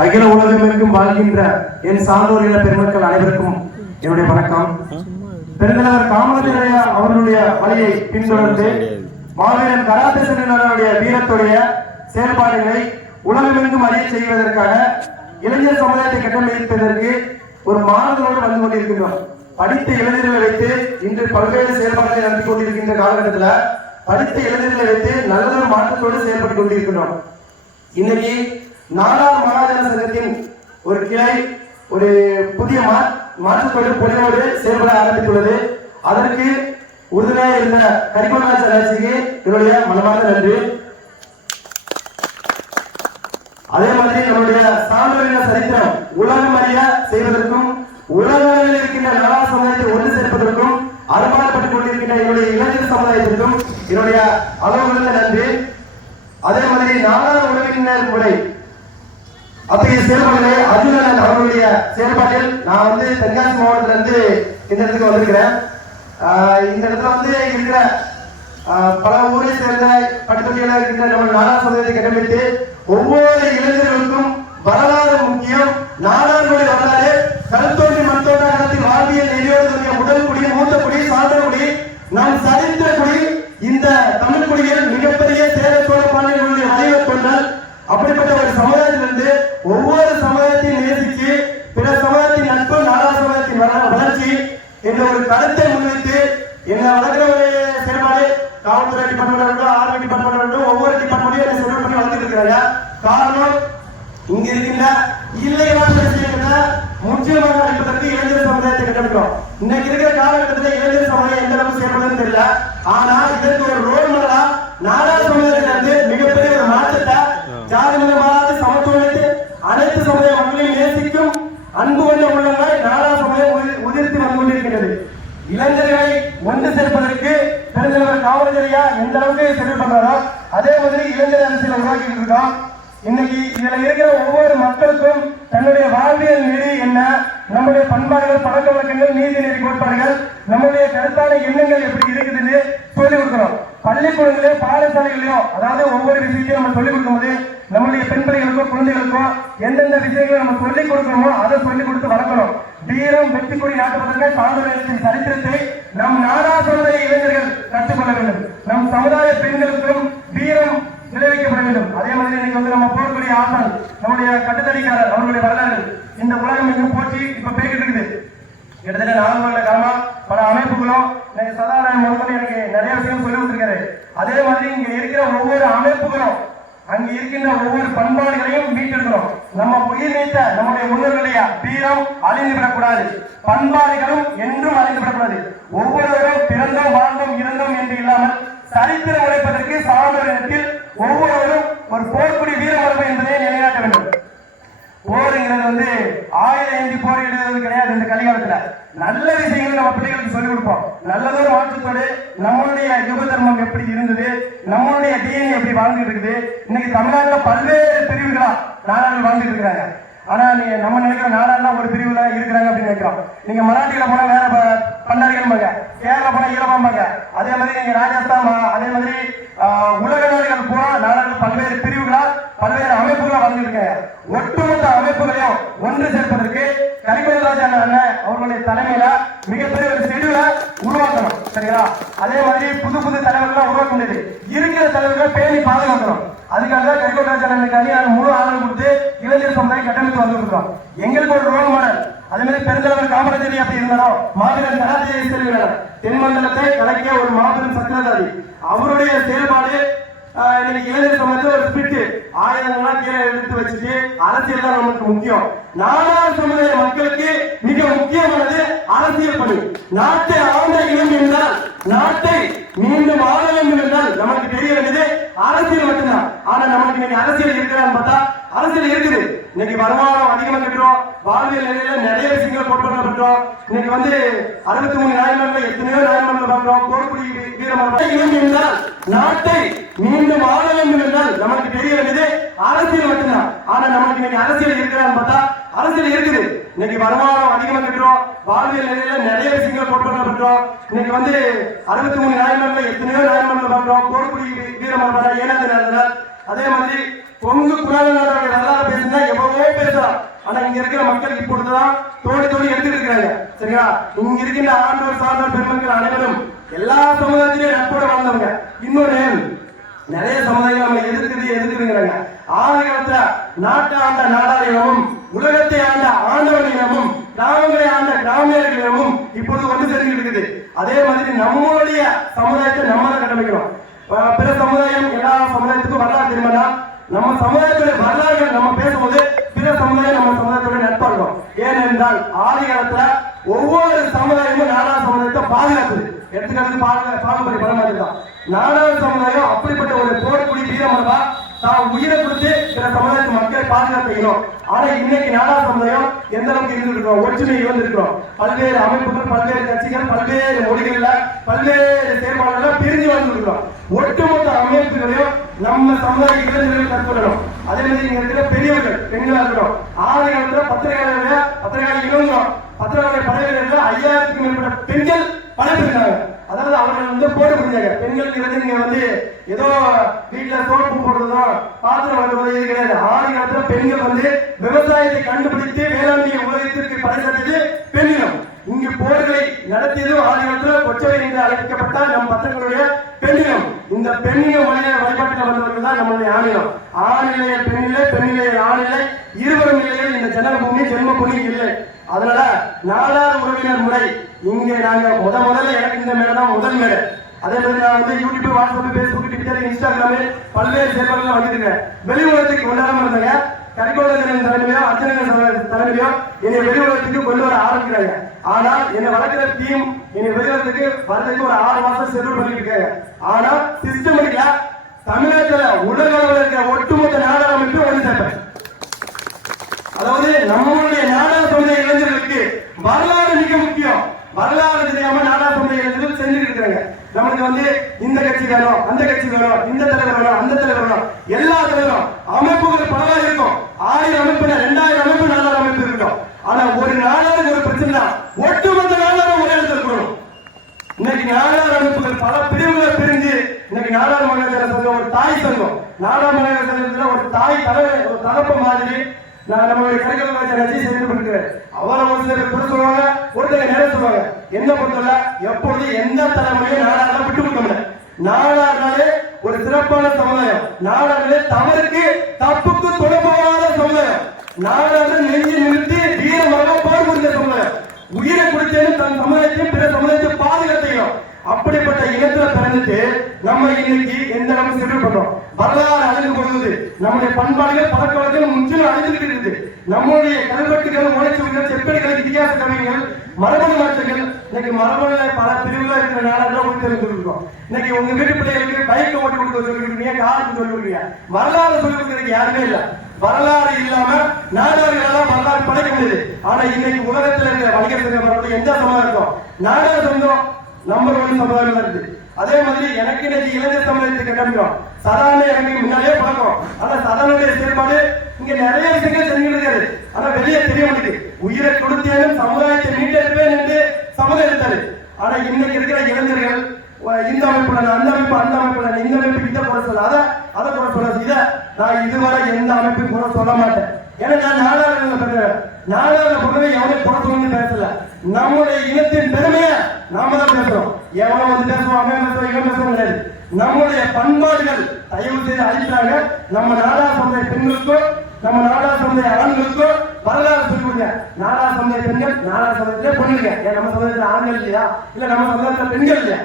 அகில உலகமெங்கும் வாழ்கின்ற என் சான்றோர் இன பெருமக்கள் அனைவருக்கும் என்னுடைய வணக்கம். பெருந்தலைவர் காமராஜர் அவர்களுடைய வழியை பின்தொடர்ந்து மாவீரன் கராத்தே செல்வனுடைய வீரத்துடைய செயல்பாடுகளை உலகமெங்கும் அறிய செய்வதற்காக இளைஞர் சமுதாயத்தை கட்டமைப்பதற்கு ஒரு மாணவர்களோடு வந்து கொண்டிருக்கின்றோம். படித்த இளைஞர்களை வைத்து இன்று பல்வேறு செயல்பாடுகளை நடத்தி கொண்டிருக்கின்ற காலகட்டத்தில் படித்த இளைஞர்களை வைத்து நல்லதொரு மாற்றத்தோடு செயல்பட்டுக் கொண்டிருக்கிறோம். இன்னைக்கு நாடார் மகாஜன சங்கத்தின் ஒரு கிளை ஒரு புதிய மாற்றத்தோடு பொலிவோடு செயல்பட ஆரம்பித்துள்ளது. அதற்கு உறுதுணையாக இருந்த கரிகோடராஜ் ஆட்சிக்கு என்னுடைய மனமார்ந்த நன்றி. அதே மாதிரி நம்முடைய சான்றோரின் சரித்திரம் உலகம் அறிய செய்வதற்கும் உலகில் இருக்கின்ற நாடா சமுதாயத்தை ஒன்று சேர்ப்பதற்கும் அருமாறப்பட்டுக் கொண்டிருக்கின்ற என்னுடைய இளைஞர் சமுதாயத்திற்கும் என்னுடைய அளவுகளுக்கு நன்றி. அதே மாதிரி நாடார் உறவினர் முறை அத்தகைய செயல்பாடுகளை அர்ஜுனன் அவர்களுடைய செயல்பாட்டில் நான் தென்காசி மாவட்டத்திலிருந்து இந்த இடத்துக்கு வந்திருக்கிறேன். இந்த இடத்துல இருக்கிற பல ஊரை சேர்ந்த பட்டுத்தொட்டியில் இருக்கின்ற நம்ம நாடார் சமுதாயத்தை கட்டமைத்து ஒவ்வொரு இளைஞர்களுக்கும் வரலாறு முக்கியம். நாடார்களுடைய வரலாறு கல் தோன்றி மண் தோன்ற காலத்தில் வாழ்வியல் நெறியோடு முதல் குடி மூத்த குடி சான்ற குடி நாம் சரித்திர குடி இந்த தமிழ் குடியில் மிகப்பெரிய சேர சோழ பாண்டியர்களுடைய வளைவை கொண்டால் அப்படிப்பட்ட ஒரு சமுதாயத்திலிருந்து ஒவ்வொரு சமுதாயத்தையும் நேசித்து பிற சமுதாயத்தின் நட்பு நாடா சமுதாயத்தின் வளர்ச்சி என்ற ஒரு கருத்தை முன்வைத்து என்ன வளர்க்கிற ஒரு செயல்பாடு காவல்துறை டிபார்ட்மெண்ட் ஆர்மி டிபார்ட்மெண்ட் ஒவ்வொரு டிபார்ட்மெண்ட்டையும் என்ன செயல்பாடு பண்ணி வந்துட்டு இருக்கிறாங்க. காரணம் இங்க இருக்கின்ற இல்லையான விஷயங்களை முற்றிலுமாக அளிப்பதற்கு இளைஞர் சமுதாயத்தை கட்டமைக்கிறோம். இன்னைக்கு இருக்கிற காலகட்டத்தில் இளைஞர் சமுதாயம் எந்த அளவுக்கு செயல்படுதுன்னு தெரியல. ஆனா இதற்கு ஒரு ரோல் மாடலா நாடா சமுதாயத்திலிருந்து மிகப்பெரிய ஒரு மாற்றத்தை ஜாதி மதமானது சமத்துவத்தை அனைத்து சமுதாய மக்களையும் நேசிக்கும் அன்பு கொண்ட உள்ளங்கள் நாடா சமுதாயம் உதிர்த்து வந்து கொண்டிருக்கிறது. இளைஞர்களை ஒன்று சேர்ப்பதற்கு பெருந்தலைவர் காமராஜரையா எந்த அளவுக்கு செயல் பண்றாரோ அதே மாதிரி இளைஞர் அரசியல் உருவாக்கிட்டு இருக்கோம். இன்னைக்கு இதுல இருக்கிற ஒவ்வொரு மக்களுக்கும் தன்னுடைய வாழ்வியல் நெறி என்ன, நம்முடைய பண்பாடுகள் பழக்க வழக்கங்கள் நீதி நெறி கோட்பாடுகள் நம்முடைய கருத்தான எண்ணங்கள் எப்படி இருக்குதுன்னு சொல்லிக் கொடுக்கிறோம். பள்ளிக்கூடங்களையும் பாடசாலைகளையும் அதாவது ஒவ்வொரு விஷயத்தையும் நம்ம சொல்லிக் கொடுக்கும் போது நம்முடைய பெண் பிள்ளைகளுக்கும் குழந்தைகளுக்கும் எந்தெந்த விஷயங்களை நம்ம சொல்லிக் கொடுக்கணுமோ அதை சொல்லிக் கொடுத்து வளர்க்கணும். வீரம் வெற்றி கொடி நாட்டுவதற்கு சான்றோரின் சரித்திரத்தை நம் நாடா சமுதாய இளைஞர்கள் கற்றுக்கொள்ள வேண்டும். நம் சமுதாய பெண்களுக்கும் வீரம் நிலைவைக்கப்பட வேண்டும். அதே மாதிரி இன்னைக்கு நம்ம போர்க்குடி ஆசான் நம்முடைய கட்டுத்தடிக்காரர் அவர்களுடைய வரலாறு இந்த உலகம் எங்கும் போச்சு இப்ப பேக்கிட்டு இருக்குது. கிட்டத்தட்ட 4 வருட காலமா பல அமைப்புகளும் சதாராயம் முதல்ல எனக்கு நிறைய விஷயம் சொல்லி கொடுத்திருக்காரு. அதே மாதிரி இங்க இருக்கிற ஒவ்வொரு அமைப்புகளும் அங்க இருக்கின்ற ஒவ்வொரு பண்பாடுகளையும் மீட்டெடுக்கிறோம். நம்ம உயிர் நீத்த நம்முடைய முன்னோர்களுடைய வீரம் அழிந்துவிடக்கூடாது, பண்பாடுகளும் என்றும் அழிந்துவிடக்கூடாது. ஒவ்வொருவரும் பிறந்தோம் வாழ்ந்தோம் இருந்தோம் என்று இல்லாமல் சரித்திரம் உழைப்பதற்கு சான்றோரிடத்தில் ஒவ்வொருவரும் ஒரு போர்க்குடி வீரமரபு என்பதை நிலைநாட்ட வேண்டும். போருங்கிறது ஆயுத ஏந்தி போரிடுவது கிடையாது. இந்த கலிகாலத்துல நல்ல விஷயங்களை நம்ம பிள்ளைகளுக்கு சொல்லிக் கொடுப்போம். நல்லதொரு மாற்றத்தோடு நம்மளுடைய யுக தர்மம் எப்படி இருந்தது, நம்மளுடைய டிஎன்ஏ எப்படி வாழ்ந்துட்டு இருக்குது. இன்னைக்கு தமிழ்நாட்டில் பல்வேறு பிரிவுகளா நாடார்கள் வாழ்ந்துட்டு இருக்கிறாங்க. ஆனா நீங்க நம்ம நினைக்கிற நாடாளா ஒரு பிரிவுல இருக்கிறாங்க அப்படின்னு நினைக்கிறோம். நீங்க மராட்டியில போனா வேற பண்டாரிகள் பாங்க, கேரளா போனா ஈழமாம்பாங்க, அதே மாதிரி நீங்க ராஜஸ்தான் அதே மாதிரி உலக நாடுகள் போனா நாடுகள் பல்வேறு பிரிவுகளா பல்வேறு அமைப்புகளா வந்திருக்காங்க. ஒட்டுமொத்த அமைப்புகளையும் ஒன்று சேர்ப்பதற்கு கரிகோடராஜ் அண்ணன் அவர்களுடைய தலைமையில மிகப்பெரிய ஒரு ஷெடியூலை உருவாக்கணும். சரிங்களா? அதே மாதிரி புது புது தலைவர்கள் உருவாக்க முடியாது. இருக்கிற தலைவர்கள் பேணி பாதுகாக்கணும். அதுக்காக கரிகோடராஜ் அண்ணனுக்கு முழு ஆதரவு கொடுத்து இளைஞர் சமுதாயம் கட்டமைத்து வந்துருக்கிறோம். எங்களுக்கு ஒரு ரோல் மாடல் அதே மாதிரி பெருந்தலைவர் காமராஜர் அப்படி இருந்தாலும் மாவீரன் கராத்தே செல்வன் தென்மண்டலத்தை கலக்கிய ஒரு மாபெரும் சக்கரதாரி. அவருடைய செயல்பாடு இன்னைக்கு இளைஞர் சமூகத்தில் ஒரு ஸ்பிரிட் ஆயுதங்கள்லாம் கீழே எடுத்து வச்சுட்டு அரசியல் தான் நமக்கு முக்கியம். நாடார் சமுதாய மக்களுக்கு மிக முக்கியமானது அரசியல் பணி. நாட்டை ஆண்ட இனம் என்றால் நாட்டை மீண்டும் ஆள வேண்டும் என்றால் நமக்கு தெரிய வேண்டியது அரசியல் மட்டும்தான். ஆனா நமக்கு இன்னைக்கு அரசியல் இருக்கிறான்னு பார்த்தா அரசியல் இருக்குது. இன்னைக்கு வருமானம் அதிகமா கட்டுறோம், வாழ்வியல் நிலையில நிறைய விஷயங்கள் போட்டுறோம். இன்னைக்கு 63 நியாயமன்றம் எத்தனையோ நியாயமன்றம் பார்க்கிறோம். போர்க்குடி வீரமரபு இனம் என்றால் நாட்டை மீண்டும் ஆள வேண்டும் என்றால் நமக்கு தெரிய வேண்டியது அரசியல் மட்டும்தான். ஆனா நமக்கு இன்னைக்கு அரசியல் இருக்கிறான்னு பார்த்தா அரசியல் இருக்குது. இன்னைக்கு வருமானம் அதிகமா கட்டுறோம், வாழ்வியல் நிலையில நிறைய விஷயங்கள் போட்டுறோம். இன்னைக்கு 63 நியாயமன்றம் எத்தனையோ நியாயமன்றம் பார்க்கிறோம். போர்க்குடி வீரமரபு ஏனாது. அதே மாதிரி பொங்கு புராண வரலாறு பேசுனா எவ்வளவோ பேர் தோண்டி தோண்டி எடுத்துட்டு இருக்கிறாங்க. சரிங்களா? இங்க இருக்கின்ற ஆண்டோர் சார்ந்த பெருமக்கள் அனைவரும் எல்லா சமுதாயத்திலையும் நட்போட வாழ்ந்தவங்க. இன்னொரு நிறைய சமுதாயம் நம்ம எதிர்க்குதுங்கிறாங்க. ஆதி காலத்துல நாட்டை ஆண்ட நாடாரிடமும் உலகத்தை ஆண்ட ஆண்டவனிடமும் கிராமங்களை ஆண்ட கிராமியர்களிடமும் இப்போது ஒன்று சேர்ந்து இருக்குது. அதே மாதிரி நம்மளுடைய சமுதாயத்தை நம்ம தான் கட்டமைக்கிறோம். பிற சமுதாயம் எல்லா சமுதாயத்துக்கும் வரலாறு தெரியுமா? நம்ம சமுதாயத்துடைய வரலாறு நம்ம பேசும்போது பிற சமுதாயம் நம்ம சமுதாயத்தோட நட்பா இருக்கும். ஏனென்றால் ஆதி காலத்துல ஒவ்வொரு சமுதாயமும் நாடா சமுதாயத்தை பாதுகாப்பு எடுத்துக்கிறது பாரம்பரிய பரமாதிரி தான். நாடக சமுதாயம் அப்படிப்பட்ட ஒரு போர்க்குடி வீரமரபா தான் உயிரை கொடுத்து சில சமுதாயத்து மக்களை பாதுகாத்துக்கணும். ஆனா இன்னைக்கு நாடக சமுதாயம் எந்த அளவுக்கு இருந்திருக்கிறோம், ஒற்றுமை இருந்திருக்கிறோம். பல்வேறு அமைப்புகள், பல்வேறு கட்சிகள், பல்வேறு மொழிகள்ல பல்வேறு செயல்பாடுகள்ல பிரிஞ்சு வந்துருக்கிறோம். ஒட்டுமொத்த அமைப்புகளையும் நம்ம சமுதாய இளைஞர்கள் கற்றுக்கணும். அதே மாதிரி இங்க இருக்கிற பெரியவர்கள் பெண்களா இருக்கணும். ஆதி காலத்துல பத்திரிகையாளர் இளங்குறோம். பத்திரிகை படைவீரர்கள் 5000க்கும் மேற்பட்ட பெண்கள் படைப்பிருக்காங்க. அதாவது அவர்கள் போட முடிஞ்சாங்க. பெண்களுக்கு நீங்க ஏதோ வீட்டுல சோப்பு போடுறதோ பாத்திரம் வளர்க்கிறதோ இது கிடையாது. ஆதி காலத்துல பெண்கள் விவசாயத்தை கண்டுபிடித்து வேளாண்மை உலகத்திற்கு படைத்தது பெண்ணினம். இங்கு போர்களை நடத்தியதும் ஆதி காலத்துல கொச்சவை என்று அழைக்கப்பட்ட நம் பத்திரங்களுடைய பெண்ணினம். இந்த பெண்ணினம் வழிபாட்டில் வந்தவர்கள் தான் நம்மளுடைய ஆணினம். ஆணிலைய பெண்ணிலை, பெண்ணிலைய ஆணிலை, இருவரும் நிலையில் இந்த ஜென்ம பூமி இல்லை. அதனால நாடார் உறவினர் முறை இங்கே நாங்க முதல்ல எனக்கு இந்த மேடை தான் முதல் மேடை. அதே மாதிரி நான் YouTube, WhatsApp, Facebook, Twitter, Instagram பல்வேறு செயல்பாடுகள் வந்துருக்கேன். வெளி உலகத்துக்கு கொண்டாடாம இருந்தாங்க. கரிகோடகரன் தலைமையோ அர்ச்சனகன் தலைமையோ என்னை வெளி உலகத்துக்கு கொண்டு வர ஆரம்பிக்கிறாங்க. ஆனால் என்னை வளர்க்கிற டீம் என்னை வெளி உலகத்துக்கு வரதுக்கு ஒரு 6 மாசம் ஷெட்யூல் பண்ணிட்டு இருக்காங்க. ஆனா சிஸ்டமேட்டிக்கா தமிழகத்துல உலக அளவில் இருக்கிற ஒட்டுமொத்த நாடார் அமைப்பு ஒன்று சேர்ப்பேன். அதாவது நம்மளுடைய நாடக சமுதாய இளைஞர்களுக்கு வரலாறு மிக முக்கியம். வரலாறு தெரியாம நாடக சமுதாய இளைஞர்கள் செஞ்சுட்டு இருக்கிறாங்க. நமக்கு இந்த கட்சி வேணும், அந்த கட்சி வேணும், இந்த தலைவர் வேணும், அந்த தலைவர் வேணும், எல்லா தலைவரும் அமைப்புகள் பலவா இருக்கும். 1000 அமைப்பு, 2000 அமைப்பு நாடார் அமைப்பு இருக்கும். ஆனா ஒரு நாடாருக்கு ஒரு பிரச்சனை தான், ஒட்டுமொத்த நாடாரும் ஒரே இடத்துல இருக்கணும். இன்னைக்கு நாடார் அமைப்புகள் பல பிரிவுகளை பிரிஞ்சு இன்னைக்கு நாடார் மகளிர் சங்கம் ஒரு தாய் சங்கம். நாடார் மகளிர் சங்கத்துல ஒரு தாய் தலைவர், ஒரு தகப்ப மாதிரி நான் நம்மளுடைய கரிகால் ரஜி செயல்பட்டு அவரை ஒரு சிலர் குறை சொல்லுவாங்க, ஒருத்தர் நேரம் சொல்லுவாங்க. என்ன பொறுத்தவரை எப்பொழுது எந்த தலைமுறையும் நாடாக விட்டு கொடுக்க முடியல. நாடார்களே ஒரு சிறப்பான சமுதாயம். நாடார்களே தப்புக்கு தொடர்பான சமுதாயம். நாடார்கள் நெஞ்சு நிறுத்தி வீரமாக போர் புரிந்த சமுதாயம். உயிரை கொடுத்தேன்னு தன் சமுதாயத்தையும் பிற சமுதாயத்தை பாதுகாத்தையும் அப்படிப்பட்ட இனத்துல பிறந்துட்டு நம்ம இன்னைக்கு எந்த அளவுக்கு செட்டில் பண்றோம். வரலாறு அழிந்து போகுது. நம்முடைய பண்பாடுகள் பழக்க வழக்கங்கள் முற்றிலும் அழிந்துட்டு இருக்குது. நம்முடைய கல்வெட்டுகள், ஓலைச்சுவடிகள், செப்பேடுகள், இதிகாச கவிகள், மரபணு மாற்றங்கள் இன்னைக்கு மரபணுல பல பிரிவுல இருக்கிற நாடெல்லாம் தெரிஞ்சுருக்கோம். இன்னைக்கு உங்க வீட்டு பிள்ளைகளுக்கு பைக்கை ஓட்டி கொடுக்க சொல்லி கொடுக்குறீங்க, காருக்கு சொல்லி கொடுக்குறீங்க. வரலாறு சொல்லி கொடுக்கறதுக்கு யாருமே இல்லை. வரலாறு இல்லாம நாடார்களெல்லாம் வரலாறு படைக்க முடியுது. ஆனா இன்னைக்கு உலகத்துல இருக்கிற வணிகர் சங்கம் எந்த சமயம் இருக்கும்? நாடக சங்கம் நம்பர் 1 சமுதாயம் இருக்கு. அதே மாதிரி எனக்கு இன்னைக்கு இளைஞர் சமுதாயத்தை கட்டமைக்கிறோம். சதான எனக்கு முன்னாலே பழக்கம். ஆனா சதானுடைய செயல்பாடு இங்க நிறைய விஷயங்கள் செஞ்சுட்டு இருக்காரு. ஆனா வெளியே தெரிய மாட்டேங்குது. உயிரை கொடுத்தேனும் சமுதாயத்தை மீட்டெடுப்பேன் என்று சமுதாயம் எடுத்தாரு. ஆனா இன்னைக்கு இருக்கிற இளைஞர்கள் இந்த அமைப்புல அந்த அமைப்பு, அந்த அமைப்புல இந்த அமைப்பு இதை குறை சொல்ல, அதை குறை சொல்ல, இதை நான் இதுவரை எந்த அமைப்பையும் குறை சொல்ல மாட்டேன். ஏன்னா நான் நாடாளுமன்ற பேசுறேன். நாடாளுமன்ற பொறுத்தவரை எவனையும் குறை சொல்லணும்னு பேசல. நம்முடைய இனத்தின் பெருமையை நாம தான் பேசுறோம். எவனோ பேசுவோம், அவன் பேசுவோம், இவன் பேசுவோம் கிடையாது. நம்முடைய பண்பாடுகள் தயவு செய்து அழிக்கிறாங்க. நம்ம நாடார் சமுதாய பெண்களுக்கோ, நம்ம நாடார் சமுதாய ஆண்களுக்கோ வரலாறு சொல்லி கொடுங்க. நாடார் சமுதாய பெண்கள் நாடார் சமுதாயத்திலே பொண்ணுங்க. ஏன் நம்ம சமுதாயத்துல ஆண்கள் இல்லையா? இல்ல நம்ம சமுதாயத்துல பெண்கள் இல்லையா?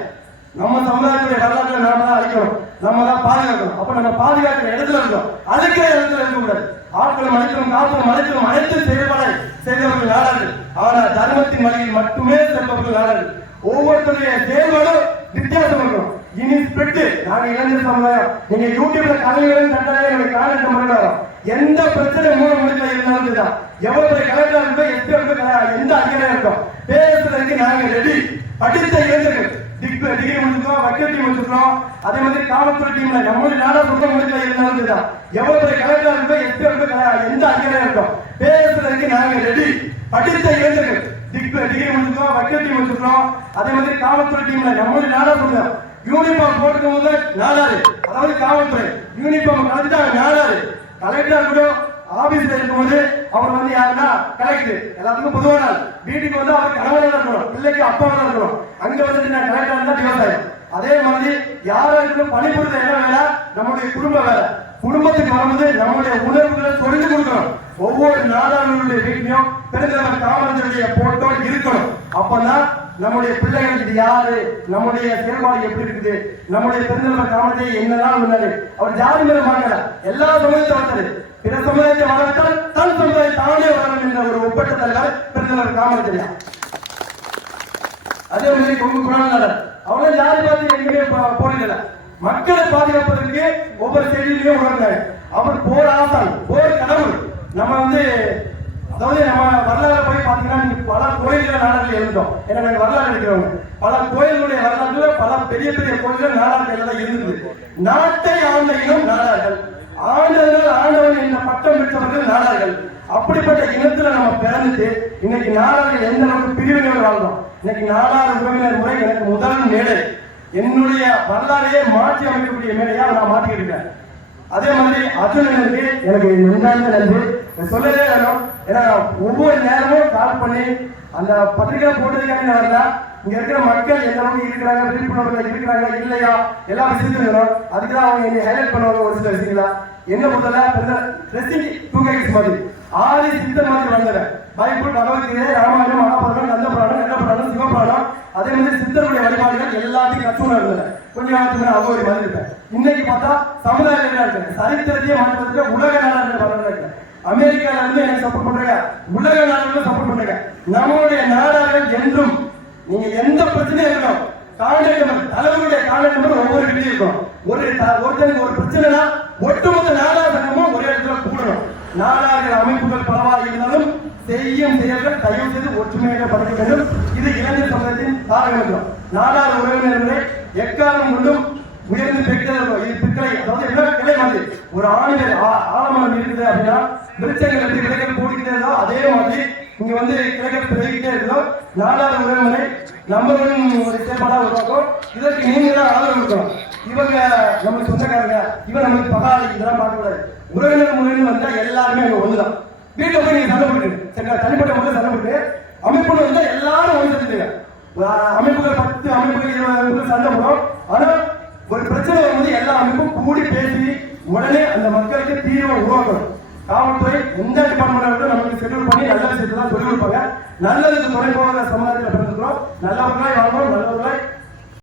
நம்ம சமுதாயத்துடைய வரலாற்றை நாம தான் அழிக்கணும், நம்ம தான் பாதுகாக்கணும். அப்ப நம்ம பாதுகாக்கிற இடத்துல இருக்கோம், அழிக்கிற இடத்துல இருக்கக்கூடாது. ஆட்களும் அழைக்கிறோம், காப்பலும் அழைக்கிறோம், அனைத்து செயல்பாடை செய்தவர்கள் நாடார்கள். ஆனால் தர்மத்தின் வழியில் மட்டுமே செல்பவர்கள் நாடார்கள். ஒவ்வொருத்தருடைய செயல்பாடும் வித்தியாசம் இருக்கும். இனி ஸ்பிரிட்டு நாங்க இளைஞர் சமுதாயம், நீங்க யூடியூப்ல கலைஞரும் தண்டனை காலட்டு முறையாரம் எந்த பிரச்சனை மூணு முடிக்கல இருந்தாலும் தான். எவ்வளவு கலெக்டரா இருக்கும், எந்த அதிகாரியா இருக்கும், பேசுறதுக்கு நாங்க ரெடி. படித்த இளைஞர்கள் டிகிரி முடிச்சிருக்கோம், வக்கீல் டீம் முடிச்சிருக்கோம். அதே மாதிரி காவல்துறை டீம்ல நம்மளுடைய நாடா சொல்ற முடிக்கல இருந்தாலும் தான். எவ்வளவு கலெக்டரா இருக்கும், எந்த அதிகாரியா இருக்கும், பேசுறதுக்கு நாங்க ரெடி. படித்த இளைஞர்கள் டிகிரி முடிச்சிருக்கோம், வக்கீல் டீம் முடிச்சிருக்கோம். அதே மாதிரி காவல்துறை டீம்ல நம்மளுடைய நாடா சொல்ற யூனிஃபார்ம் போட்டுக்கும் போது நாடாரு, அதாவது காவல்துறை யூனிஃபார்ம் கலந்துட்டாங்க நாடாரு. கலெக்டரா இருக்கட்டும், ஆபீஸ்ல இருக்கும்போது அவர் வந்து யாருன்னா கலெக்டர், எல்லாத்துக்கும் பொதுவான வீட்டுக்கு வந்து அவர் கணவனாக இருக்கணும், பிள்ளைக்கு அப்பாவாக இருக்கணும். அங்க வந்துட்டு நான் கலெக்டர் இருந்தா விவசாயம். அதே மாதிரி யாராருக்கும் பணிபுரிந்த என்ன வேலை, நம்முடைய குடும்ப வேலை. குடும்பத்துக்கு வரும்போது நம்முடைய உணர்வுகளை சொல்லிக் கொடுக்கணும். ஒவ்வொரு நாடாளுடைய வீட்லயும் பெருந்தலைவர் காமராஜருடைய போட்டோ இருக்கணும். அப்பதான் நம்முடைய பிள்ளைகளுக்கு யாரு, நம்முடைய செயல்பாடு எப்படி இருக்குது, நம்முடைய பெருந்தலைவர் காமராஜர் என்னதான் சொன்னாரு. அவர் ஜாதி மேல மாட்டாரு, எல்லா சமூகத்தை வளர்த்தாரு. பிற சமுதாயத்தை வளர்த்தால் தன் சமுதாயம் தானே வளரும் என்ற ஒரு ஒப்பற்ற தலைவர் பெருந்தலைவர் காமராஜர். அதே மாதிரி கொங்கு குணாளர் அவரை ஜாதி பார்த்து எங்கேயுமே போறதில்லை. மக்களை பாதுகாப்பதற்கு ஒவ்வொரு செய்தியிலையும் உணர்ந்தாரு. அவர் போர் ஆசான், போர் கடவுள். நம்ம வந்து அதாவது நம்ம வரலாறு போய் பாத்தீங்கன்னா நீங்க பல கோயில்கள் நாடகங்கள் எழுந்தோம். ஏன்னா நாங்க வரலாறு எடுக்கிறவங்க. பல கோயில்களுடைய வரலாறுல பல பெரிய பெரிய கோயில்கள் நாடகங்கள் எல்லாம் இருந்தது. நாட்டை ஆண்ட இனம் நாடார்கள், ஆண்டவர்கள் ஆண்டவன் என்ற பட்டம் பெற்றவர்கள் நாடார்கள். அப்படிப்பட்ட இனத்துல நம்ம பிறந்துட்டு இன்னைக்கு நாடார்கள் எந்த அளவுக்கு பிரிவினைகள் வாழ்ந்தோம். இன்னைக்கு நாடார் உறவினர் முறை எனக்கு முதல் மேடை, என்னுடைய வரலாறையே மாற்றி அமைக்கக்கூடிய மேடையா நான் மாற்றிட்டு இருக்கேன். அதே மாதிரி அர்ஜுனனுக்கு எனக்கு நன்றாக நன்றி சொல்லவே வேணும். ஏன்னா ஒவ்வொரு நேரமும் கால் பண்ணி அந்த பத்திரிகை போட்டதுக்காக வரல, இங்க இருக்கிற மக்கள் எந்த அளவுக்கு இருக்கிறாங்க, விழிப்புணர்வுல இருக்கிறாங்க இல்லையா எல்லா விஷயத்தையும் அதுக்குதான் அவங்க என்னை ஹைலைட் பண்ணுவாங்க. ஒரு சில விஷயங்களா என்ன முதல்ல ட்ரெஸ்ஸிங் 2 மாதிரி 6 சித்த மாதிரி வந்தது. பைபிள், பகவத்கீதை, ராமாயணம், மகாபாரதம், கந்தபுராணம், நெல்லபுராணம், சிவபுராணம், அதே மாதிரி சித்தருடைய வழிபாடுகள் எல்லாத்தையும் கற்றுணா இருந்தது. கொஞ்சம் காலத்துக்கு அவங்க மாதிரி இருப்பேன். இன்னைக்கு பார்த்தா சமுதாய இருக்கு, சரித்திரத்தையே மாற்றுவதற்கு உலக நாடுகள் வளர்ந்து அமெரிக்கால இருந்து எனக்கு சப்போர்ட் பண்றாங்க, உலக நாடுகளும் சப்போர்ட் பண்றாங்க. நம்மளுடைய நாடார்கள் என்றும் நீங்க எந்த பிரச்சனையும் இருக்கணும், கான்டாக்ட் நம்பர், தலைவருடைய கான்டாக்ட் நம்பர் ஒவ்வொரு வீட்லயும் இருக்கும். ஒருத்தருக்கு ஒரு பிரச்சனைனா ஒட்டுமொத்த நாடார் சங்கமும் ஒரே இடத்துல கூடணும். நாடார்கள் அமைப்புகள் பலவா இருந்தாலும் செய்யும் செயல்கள் தயவு செய்து ஒற்றுமையாக படுத்த வேண்டும். இது இளைஞர் சமூகத்தின் தாரகம். நாடார் உறவினர்களை எக்காலம் கொண்டும் உயர்ந்து பெற்றது. இது பிற்களை, அதாவது என்ன கிளை மாதிரி ஒரு ஆணிகள் ஆலமரம் இருக்குது அப்படின்னா விருட்சங்கள் எப்படி கிளைகள் போட்டுக்கிட்டே இருந்தோ அதே மாதிரி இங்க வந்து கிளைகள் பெருகிட்டே இருந்தோம். நாடார் உறவினரை நம்பர் 1 ஒரு செயல்பாடாக உருவாக்கும். இதற்கு நீங்க தான் ஆதரவு கொடுக்கணும். இவங்க நம்மளுக்கு சொந்தக்காரங்க, இவன் நம்மளுக்கு பகாலி, இதெல்லாம் பார்க்கக்கூடாது. உறவினர் முறைன்னு வந்தா எல்லாருமே அங்க ஒண்ணுதான். வீட்டுல போய் நீங்க சண்டை போட்டு தனிப்பட்ட முறையில் சண்டை போட்டு அமைப்புகள் வந்தா எல்லாரும் ஒன்று செஞ்சுங்க. அமைப்புகள் 10 அமைப்புகள் 20 அமைப்புகள் சண்டை போடும். ஆனா ஒரு பிரச்சனை வரும்போது எல்லா அமைப்பும் கூடி பேசி உடனே அந்த மக்களுக்கு தீர்வை உருவாக்கணும். காவல்துறை எந்த டிபார்ட்மெண்ட் நமக்கு ஷெட்யூல் பண்ணி நல்ல விஷயத்தை தான் சொல்லிக் கொடுப்பாங்க. நல்லதுக்கு துணை போகிற சமுதாயத்தில் பிறந்திருக்கிறோம். நல்லவர்களாய் வாழ்வோம், நல்லவர்களாய்